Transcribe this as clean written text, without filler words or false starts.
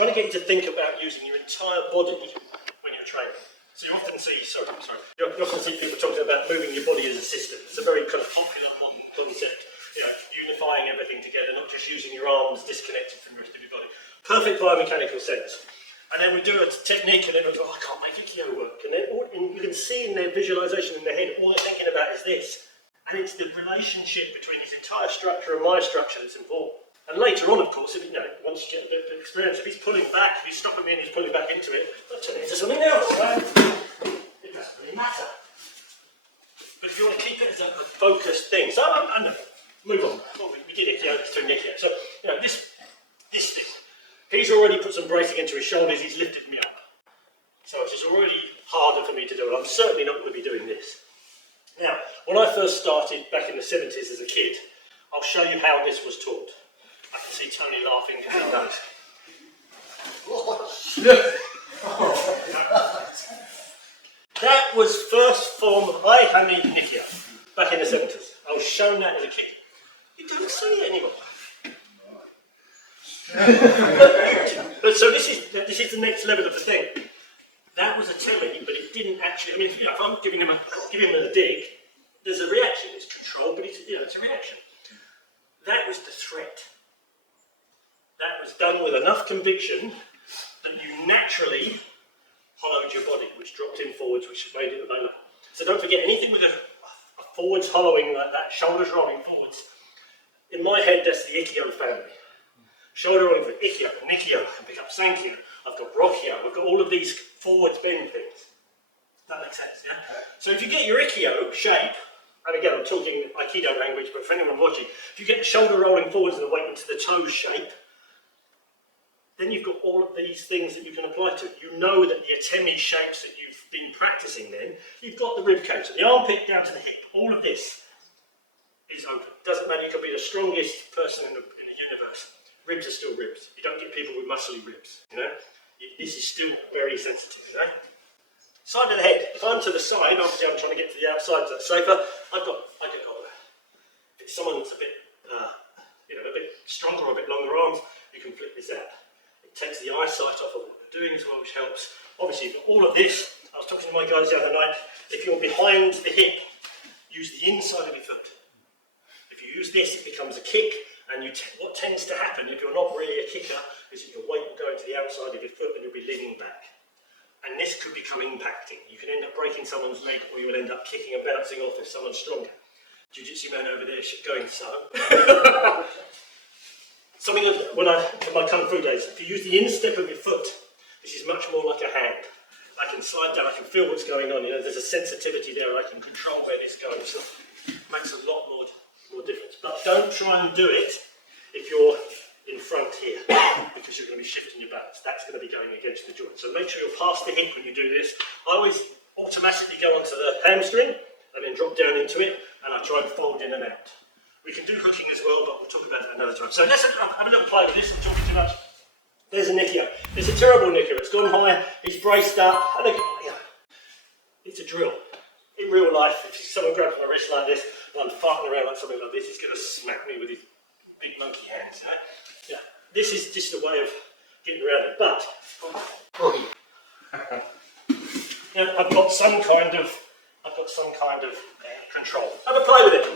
trying to get you to think about using your entire body when you're training. So you often see, you often see people talking about moving your body as a system. It's a very kind of popular modern concept, unifying everything together, not just using your arms disconnected from the rest of your body. Perfect biomechanical sense. And then we do a technique and everyone's like, I can't make Aikido work. And then you can see in their visualization in their head, all they're thinking about is this. And it's the relationship between his entire structure and my structure that's important. And later on, of course, once you get a bit of experience, if he's pulling back, if he's stopping me and he's pulling back into it, I'll turn it into something else. It doesn't really matter. But if you want to keep it as a focused thing, so I know, move on. Well, we did it, it's through Nick here. So, this thing. He's already put some bracing into his shoulders, he's lifted me up. So it's already harder for me to do, and I'm certainly not going to be doing this. Now, when I first started back in the 70s as a kid, I'll show you how this was taught. I can see Tony laughing because he knows. That was first form Atemi Nikyo back in the 70s. I was shown that as a kid. You don't see it anymore. But so this is the next level of the thing. That was Atemi, but it didn't actually. If I'm giving him a dig, there's a reaction. It's controlled, but it's a reaction. That was the threat. That was done with enough conviction that you naturally hollowed your body, which dropped in forwards, which made it available. So don't forget, anything with a forwards hollowing like that, shoulders rolling forwards. In my head, that's the Aikido family. Shoulder rolling for Ikkyo, Nikyo, I can pick up Sankyo, I've got Rokyo, I've got all of these forwards bend things. That makes sense, yeah? So if you get your Ikkyo shape, and again I'm talking Aikido language, but for anyone watching, if you get the shoulder rolling forwards and the weight into the toes shape, then you've got all of these things that you can apply to it. You know that the Atemi shapes that you've been practicing then, you've got the rib cage, so the armpit down to the hip, all of this is open. Doesn't matter, you could be the strongest person in the universe. Ribs are still ribs. You don't get people with muscly ribs, This is still very sensitive, Side of the head. If I'm to the side, obviously I'm trying to get to the outside so that's safer. I can go there. If it's someone that's a bit stronger or a bit longer arms, you can flip this out. It takes the eyesight off of what you're doing as well, which helps. Obviously, you've got all of this. I was talking to my guys the other night. If you're behind the hip, use the inside of your foot. If you use this, it becomes a kick. And what tends to happen if you're not really a kicker is that your weight will go into the outside of your foot and you'll be leaning back. And this could become impacting. You can end up breaking someone's leg, or you will end up kicking and bouncing off if someone's stronger. Jiu-Jitsu man over there going so. Something that from my Kung Fu days, if you use the instep of your foot, this is much more like a hand. I can slide down, I can feel what's going on, there's a sensitivity there, I can control where this goes. So it makes a lot more difference. But don't try and do it if you're in front here, because you're going to be shifting your balance. That's going to be going against the joint. So make sure you're past the hip when you do this. I always automatically go onto the hamstring and then drop down into it, and I try and fold in and out. We can do hooking as well, but we'll talk about that another time. So let's have a little play with this. I'm talking too much. There's a Nikyo. It's a terrible Nikyo. It's gone high, he's braced up, and again, it's a drill. In real life, if someone grabs my wrist like this, and I'm farting around like something like this, he's going to smack me with his big monkey hands. This is just a way of getting around it. But I've got some kind of control. Have a play with it.